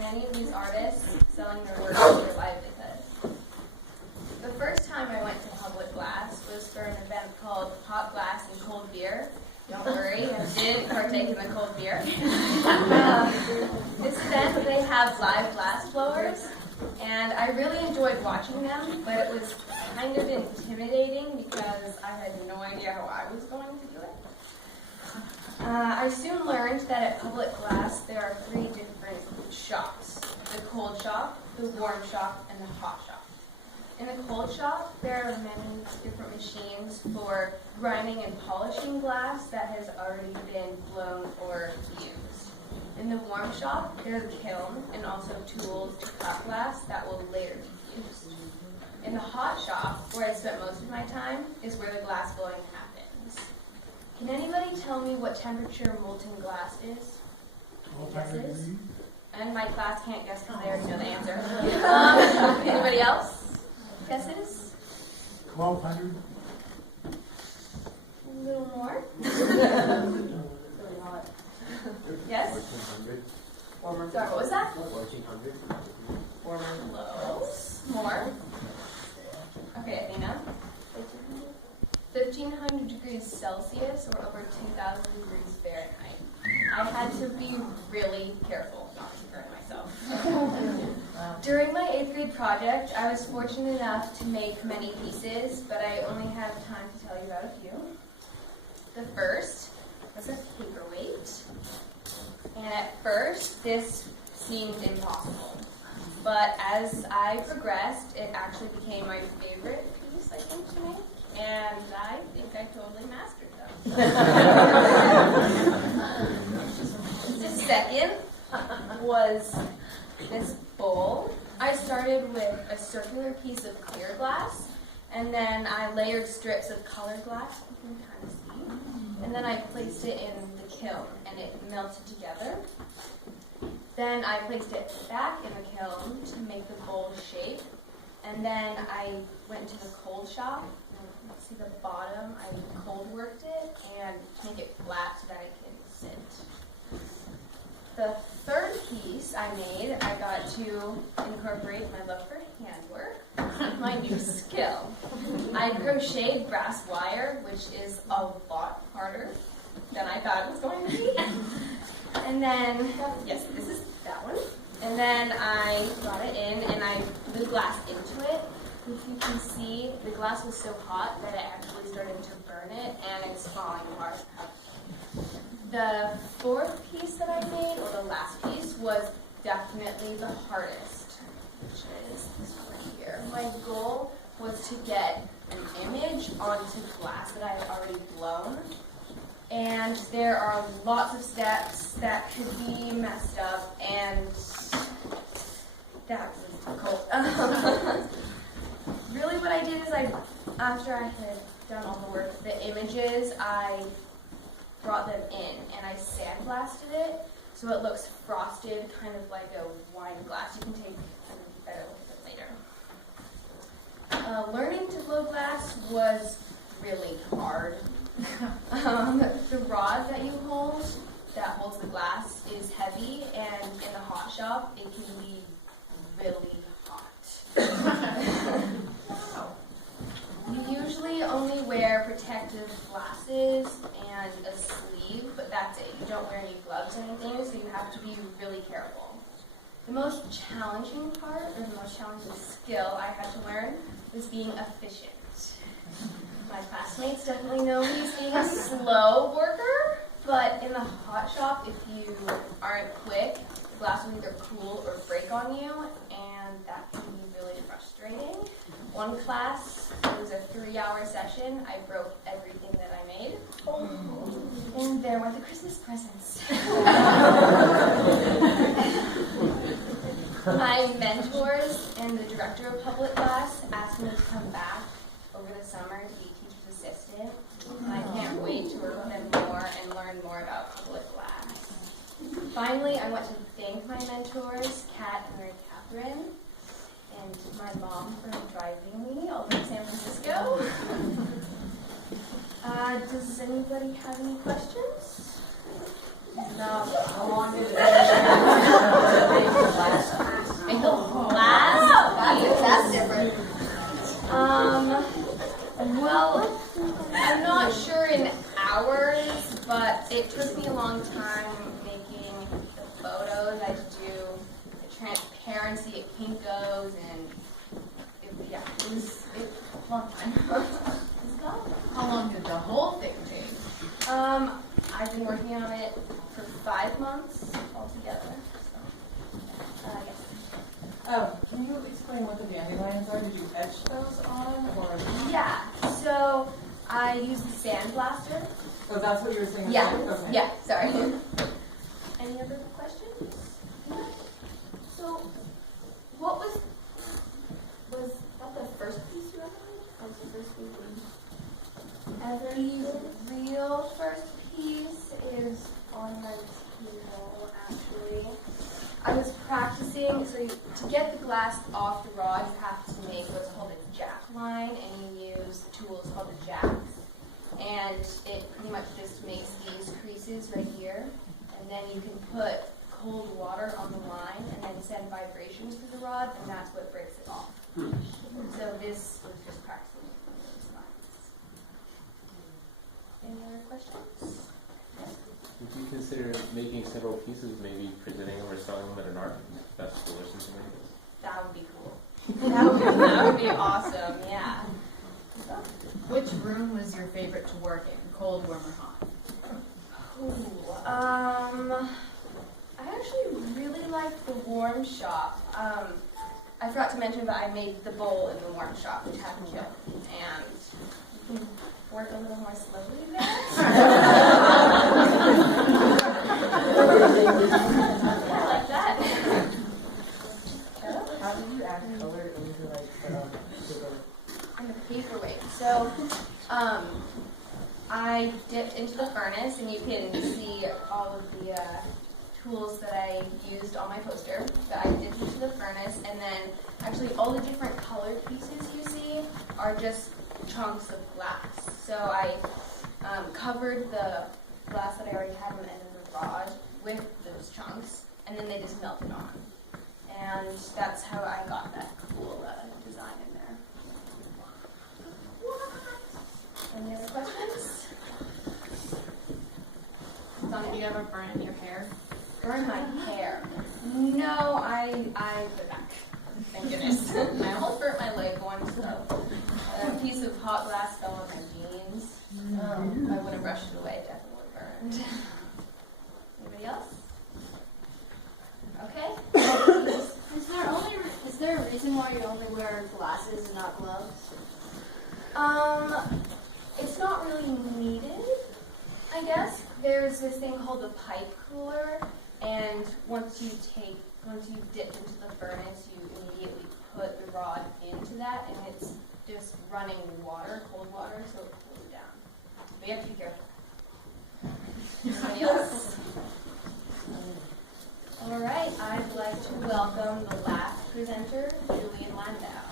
many of these artists selling their work for their livelihood. The first time I went to public glass was for an event called Hot Glass and Cold Beer. Don't worry, I didn't partake in the cold beer. This event, they have live glass blowers, and I really enjoyed watching them, but it was kind of intimidating because I had no idea how I was going to do it. I soon learned that at public glass there are 3 different shops: the cold shop, the warm shop, and the hot shop. In the cold shop, there are many different machines for grinding and polishing glass that has already been blown or used. In the warm shop, there's a kiln and also tools to cut glass that will later be used. In the hot shop, where I spent most of my time, is where the glass blowing happens. Can anybody tell me what temperature molten glass is? Any guesses? And my class can't guess because they already know the answer. Anybody else? Guesses? 1200. A little more? Yes? 1400. Sorry, what was that? 1400. Close. More? Okay, Athena. 1,500 degrees Celsius or over 2,000 degrees Fahrenheit. I had to be really careful not to burn myself. During my 8th grade project, I was fortunate enough to make many pieces, but I only have time to tell you about a few. The first was a paperweight, and at first this seemed impossible. But as I progressed, it actually became my favorite piece, I think, to make, and I think I totally mastered them. The second was this bowl. I started with a circular piece of clear glass, and then I layered strips of colored glass, you can kind of see, and then I placed it in the kiln, and it melted together. Then I placed it back in the kiln to make the bowl shape, and then I went to the cold shop. You can see the bottom, I cold worked it and make it flat so that it can sit. The third piece I made, I got to incorporate my love for handwork, my new skill. I crocheted brass wire, which is a lot harder than I thought it was going to be. And then, yes, this is that one. And then I got it in and I blew glass into it. If you can see, the glass was so hot that it actually started to burn it and it's falling apart. The fourth piece that I made, or the last piece, was definitely the hardest, which is this one right here. My goal was to get an image onto glass that I had already blown. And there are lots of steps that could be messed up, and that was difficult. Really what I did is after I had done all the work, the images, I brought them in and I sandblasted it so it looks frosted, kind of like a wine glass. You can take a better look at it later. Learning to blow glass was really hard. The rod that you hold, that holds the glass, is heavy, and in the hot shop, it can be really hot. You usually only wear protective glasses and a sleeve, but that's it. You don't wear any gloves or anything, so you have to be really careful. The most challenging part, or the most challenging skill I had to learn, was being efficient. My classmates definitely know me as being a slow worker, but in the hot shop, if you aren't quick, the glass will either cool or break on you, and that can be really frustrating. One class, it was a 3-hour session. I broke everything that I made. And there went the Christmas presents. My mentors and the director of public class asked me to come back over the summer to be teacher's assistant. And I can't wait to work with them more and learn more about public glass. Finally, I want to thank my mentors, Kat and Mary Catherine, and my mom for driving me all the way to San Francisco. Does anybody have any questions? How long did it take? transparency at Kinko's, and it was a long time. How long did the whole thing take? I've been working on it for 5 months altogether. So, yes. Can you explain what the dandelions are? Did you etch those on, or? Yeah. So I used the sandblaster. Oh, that's what you were saying? Yeah. Okay. Yeah. Sorry. Any other questions? No. So, what was that the first piece you ever made? Or was the first piece the real first piece is on my table, actually. I was practicing, so to get the glass off the rod, you have to make what's called a jack line, and you use tools called the jacks. And it pretty much just makes these creases right here, and then you can put cold water on the line and then send vibrations through the rod, and that's what breaks it off. So this was just practicing those lines. Any other questions? Would you consider making several pieces, maybe presenting them or selling them at an art festival or something like this? That would be cool. That would be awesome, yeah. Which room was your favorite to work in? Cold, warm, or hot? Ooh, I actually really liked the warm shop. I forgot to mention that I made the bowl in the warm shop, which had to kill. And you can work a little more slowly there. I like that. How did you add color into like the And the paperweight. So, I dipped into the furnace, and you can see all of the tools that I used on my poster. That I dipped into the furnace, and then actually all the different colored pieces you see are just chunks of glass. So I covered the glass that I already had on the end of the rod with those chunks, and then they just melted on. And that's how I got that cool design in there. Any other questions? Did you ever burn your hair? Burn my hair. No, I put it back. Thank goodness. I almost burnt my leg once, though. A piece of hot glass fell on my jeans. I would have brushed it away, it definitely would have burned. Anybody else? Okay. Is there a reason why you only wear glasses and not gloves? It's not really needed, I guess. There's this thing called the pipe cooler, and once you dip into the furnace, you immediately put the rod into that, and it's just running water, cold water, so it cools it down. But you have to be careful. Anybody else? All right, I'd like to welcome the last presenter, Julian Landau.